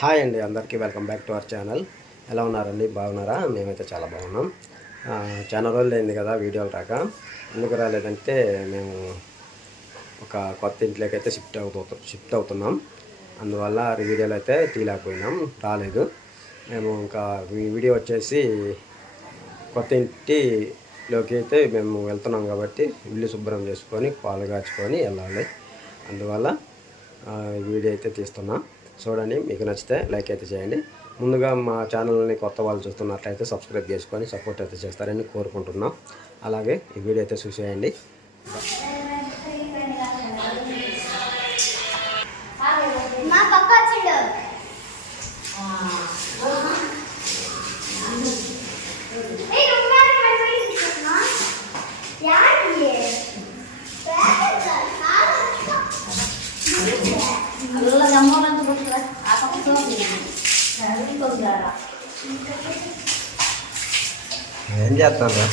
Hi అండి, అందరికీ welcome back to our channel. ఎలా ఉన్నారండి? బాగున్నారా? మేమైతే చాలా బాగున్నాం. చాలా రోజులు అయింది కదా వీడియోలు రాక. ఎందుకు రాలేదంటే మేము ఒక కొత్త ఇంట్లోకి అయితే షిఫ్ట్ అవుతున్నాం. అందువల్ల వీడియోలు అయితే తీయలేకపోయినాం, రాలేదు. మేము ఇంకా వీడియో వచ్చేసి కొత్త ఇంటిలోకి అయితే మేము వెళ్తున్నాం కాబట్టి ఇల్లు శుభ్రం చేసుకొని పాలు కాచుకొని వెళ్ళాలి. అందువల్ల వీడియో అయితే తీస్తున్నాం. చూడండి, మీకు నచ్చితే లైక్ అయితే చేయండి. ముందుగా మా ఛానల్ని కొత్త వాళ్ళు చూస్తున్నట్లయితే సబ్స్క్రైబ్ చేసుకొని సపోర్ట్ అయితే చేస్తారని కోరుకుంటున్నాం. అలాగే ఈ వీడియో అయితే చూసేయండి. ఏం చేస్తాను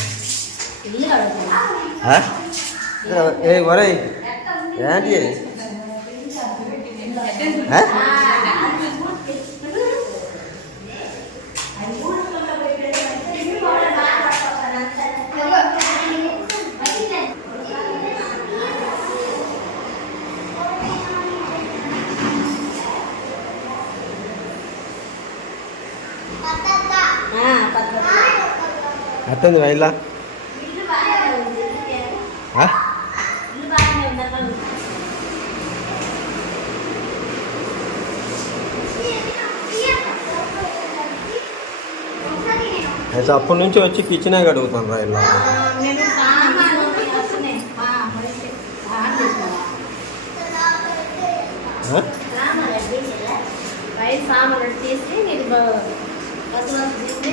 ఏ వరే ఏంటి అట్టుంది వైలా అయితే అప్పటి నుంచి వచ్చి కిచెనే అడుగుతాను రా ఇలా.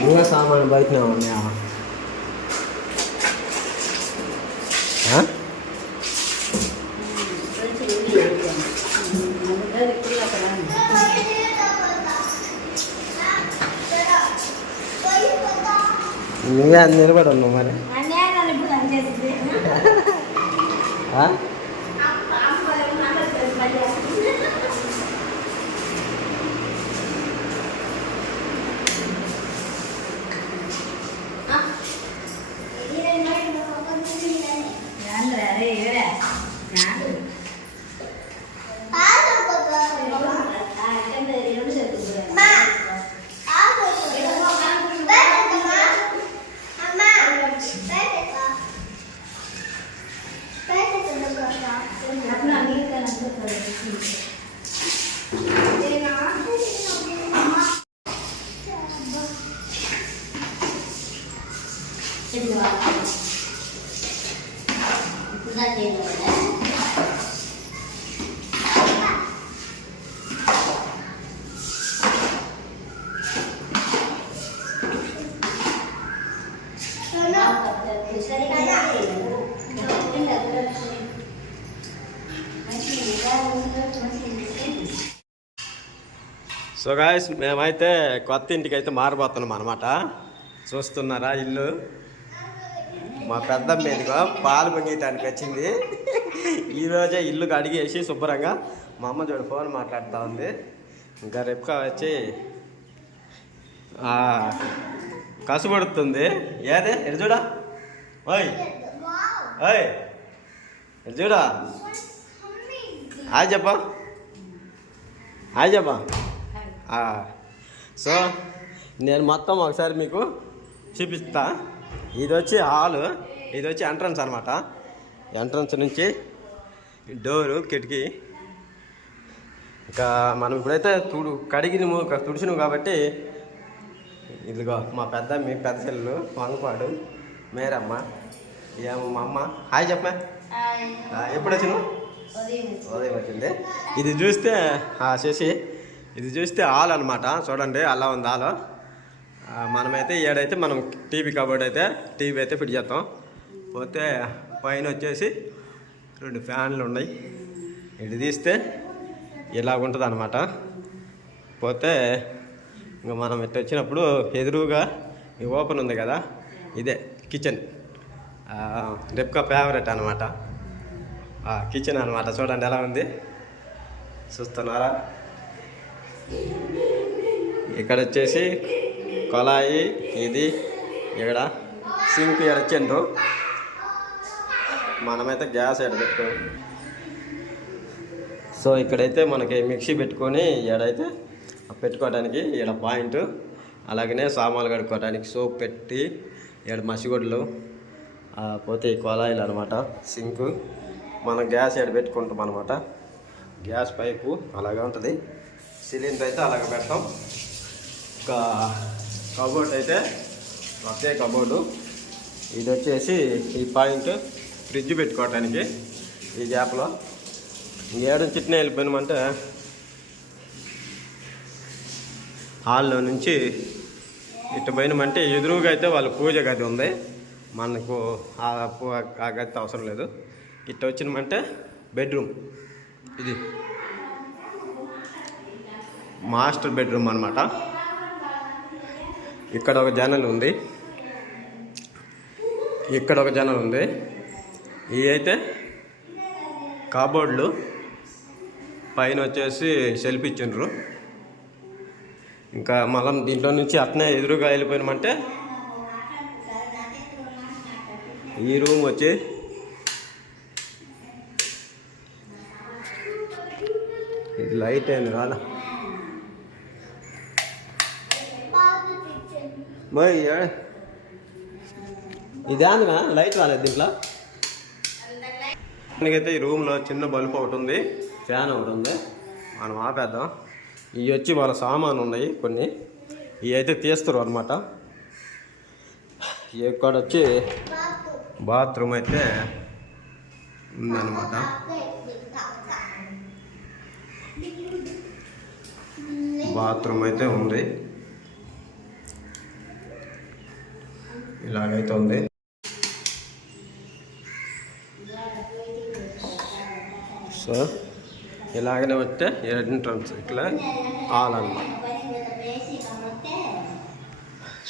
ఇంకా సామాన్లు బయటనే ఉన్నాయా? నువ్వే అది నిలబడి ఉన్నావు మరి. సో గాయస్, మేమైతే కొత్త ఇంటికి అయితే మారిపోతున్నాం అనమాట. చూస్తున్నారా ఇల్లు? మా పెద్దమ్మ మీదుగా పాలు పొంగేయటానికి వచ్చింది. ఈరోజే ఇల్లు కడిగేసి శుభ్రంగా మా అమ్మ చూడు ఫోన్ మాట్లాడుతూ ఉంది. ఇంకా రేపుగా వచ్చి కసుపడుతుంది. ఏదే ఎడు చూడా, ఓయ్ ఓయ్ ఎడు చూడా. హాయ్ చెప్పా, హాయ్ చెప్పా. సో నేను మొత్తం ఒకసారి మీకు చూపిస్తా. ఇది వచ్చి హాలు, ఇది వచ్చి ఎంట్రన్స్ అనమాట. ఎంట్రన్స్ నుంచి డోరు, కిటికీ. ఇంకా మనం ఇప్పుడైతే తుడిచినాము కాబట్టి ఇదిగో మా పెద్ద చెల్లెలు వంగపాడు మేరమ్మ, ఏమో మా అమ్మ. హాయ్ చెప్పా. ఎప్పుడు వచ్చినావు? ఉదయం వచ్చింది. ఇది చూస్తే చేసి ఇది చూస్తే హాల్ అనమాట. చూడండి అలా ఉంది హాల్. మనమైతే ఏడైతే మనం టీవీ కబోర్డ్ అయితే టీవీ అయితే ఫిట్ చేస్తాం. పోతే పైన వచ్చేసి 2 ఫ్యాన్లు ఉన్నాయి. ఇది తీస్తే ఇలా ఉంటుంది అనమాట. పోతే ఇంకా మనం ఇట్లా వచ్చినప్పుడు ఎదురుగా ఈ ఓపెన్ ఉంది కదా, ఇదే కిచెన్. రెప్కా ఫేవరెట్ అనమాట కిచెన్ అనమాట. చూడండి ఎలా ఉంది, చూస్తున్నారా? ఇక్కడ వచ్చేసి కొలాయి, ఇది ఇక్కడ సింక్ ఎడచ్చిండ్రు. మనమైతే గ్యాస్ ఎడబెట్టుకో. సో ఇక్కడైతే మనకి మిక్సీ పెట్టుకొని ఎడైతే పెట్టుకోవడానికి ఇక్కడ పాయింట్, అలాగనే సామాన్లు కడుక్కోవడానికి సోప్ పెట్టి ఇక్కడ మసిగుడ్లు పోతే కొలాయిలు అనమాట. సింకు మనం గ్యాస్ ఎడ పెట్టుకుంటాం అనమాట. గ్యాస్ పైపు అలాగే ఉంటుంది. సిలిండర్ అయితే అలాగే పెడతాం. ఇంకా కబోర్డ్ అయితే ఒకే కబోర్డు. ఇది వచ్చేసి ఈ పాయింట్ ఫ్రిడ్జ్ పెట్టుకోవటానికి. ఈ గ్యాప్లో ఏడు చిట్నే వెళ్ళిపోయినామంటే హాల్లో నుంచి ఇటు పోయినామంటే ఎదురుగా అయితే వాళ్ళ పూజ గది ఉంది. మనకు ఆ గది అవసరం లేదు. ఇటు వచ్చినామంటే బెడ్రూమ్. ఇది మాస్టర్ బెడ్రూమ్ అనమాట. ఇక్కడ ఒక జనల్ ఉంది, ఇక్కడ ఒక జనల్ ఉంది. ఇవి అయితే కబోర్డ్లు. పైన వచ్చేసి షెల్ఫ్ ఇచ్చిండ్రు. ఇంకా మళ్ళీ దీంట్లో నుంచి అట్నే ఎదురుగా వెళ్ళిపోయినామంటే ఈ రూమ్ వచ్చి ఇది లైట్ అయింది రాలా మరి ఇదేందుగా లైట్ రాలేదు దీంట్లో. మనకైతే ఈ రూమ్లో చిన్న బల్బ్ ఒకటి ఉంది, ఫ్యాన్ ఒకటి ఉంది. మనం ఆపేద్దాం. ఇవి వచ్చి వాళ్ళ సామాను ఉన్నాయి కొన్ని. ఇవి అయితే తీస్తారు అనమాట. ఇక్కడ వచ్చి బాత్రూమ్ అయితే ఉందన్నమాట. బాత్రూమ్ అయితే ఉంది, ఇలాగైతే ఉంది. సో ఇలాగనే వస్తే ఎంట్రన్స్ ఇట్లా హాల్ అన్నమాట.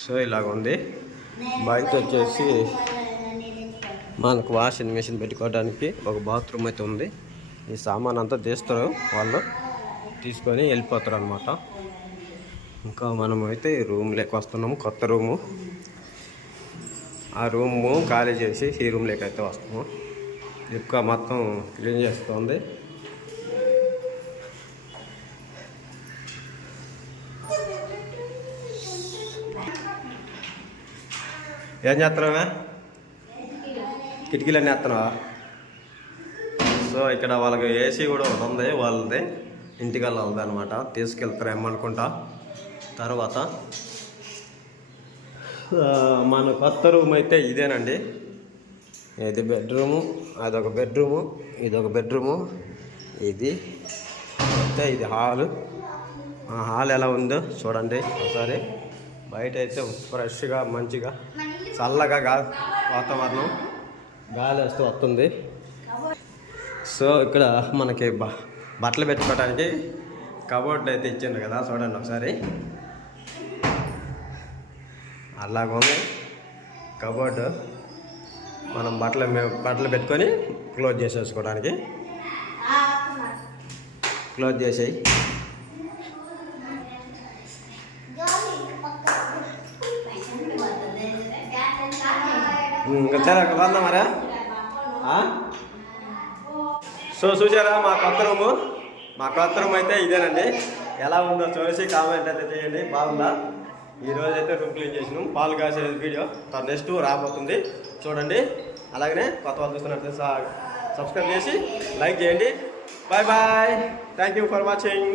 సో ఇలాగ ఉంది. బయట వచ్చేసి మనకు వాషింగ్ మెషిన్ పెట్టుకోవడానికి ఒక బాత్రూమ్ అయితే ఉంది. ఈ సామాన్ అంతా తీస్తారు వాళ్ళు, తీసుకొని వెళ్ళిపోతారు అనమాట. ఇంకా మనం అయితే రూమ్లోకి వస్తున్నాము. కొత్త రూము. ఆ రూము ఖాళీ చేసి ఈ రూమ్లోకి అయితే వస్తాము. ఎక్కువ మొత్తం క్లీన్ చేస్తుంది. ఏం చేస్తున్నావా? కిటికీలన్నీ వేస్తున్నావా? సో ఇక్కడ వాళ్ళకి ఏసీ కూడా ఒకటి ఉంది వాళ్ళది. ఇంటికి వెళ్ళాలి అనమాట. తీసుకెళ్తారు ఏమనుకుంటా. తర్వాత మన కొత్త రూమ్ అయితే ఇదేనండి. ఇది బెడ్రూము, అదొక బెడ్రూము, ఇదొక బెడ్రూము, ఇది అయితే ఇది హాలు. ఆ హాల్ ఎలా ఉందో చూడండి ఒకసారి. బయట అయితే ఫ్రెష్గా మంచిగా చల్లగా వాతావరణం, గాలి వస్తూ వస్తుంది. సో ఇక్కడ మనకి బట్టలు పెట్టుకోవడానికి కబోర్డ్ అయితే ఇచ్చిండ్రు కదా, చూడండి ఒకసారి. అలాగే కబోర్డు మనం బట్టలు పెట్టుకొని క్లోజ్ చేసేసుకోవడానికి. క్లోజ్ చేసేయి. ఇంకా వందా మరా. సో చూసారా మా కొత్త రూము. మా కొత్త రూమ్ అయితే ఇదేనండి. ఎలా ఉందో చూసి కామెంట్ అయితే చేయండి. బాగుందా? ఈరోజు అయితే రూమ్ క్లీన్ చేసినాం. పాలు కాసే వీడియో నెక్స్ట్ రాబోతుంది, చూడండి. అలాగనే కొత్త వాళ్ళు చూస్తున్నట్లయితే సబ్స్క్రైబ్ చేసి లైక్ చేయండి. Bye bye. Thank you for watching.